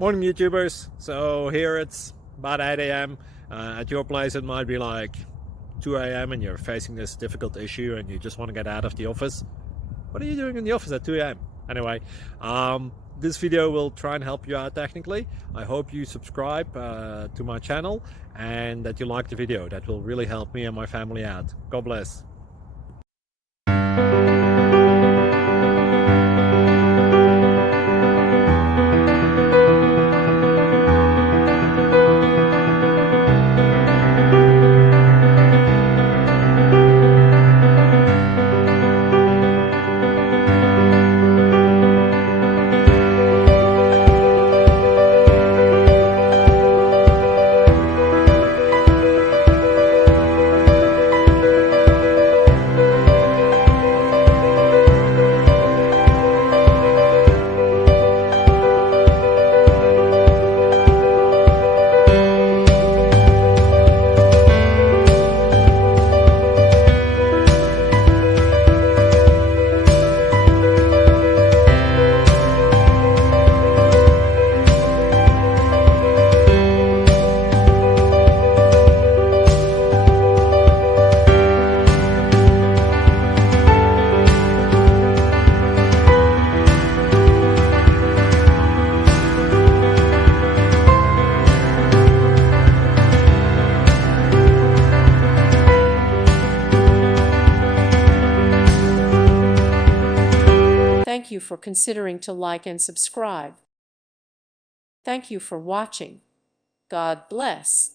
Morning YouTubers. So here it's about 8 a.m. At your place it might be like 2 a.m. and you're facing this difficult issue and you just want to get out of the office. What are you doing in the office at 2 a.m.? Anyway, this video will try and help you out technically. I hope you subscribe to my channel and that you like the video. That will really help me and my family out. God bless. Thank you for considering to like and subscribe. Thank you for watching. God bless.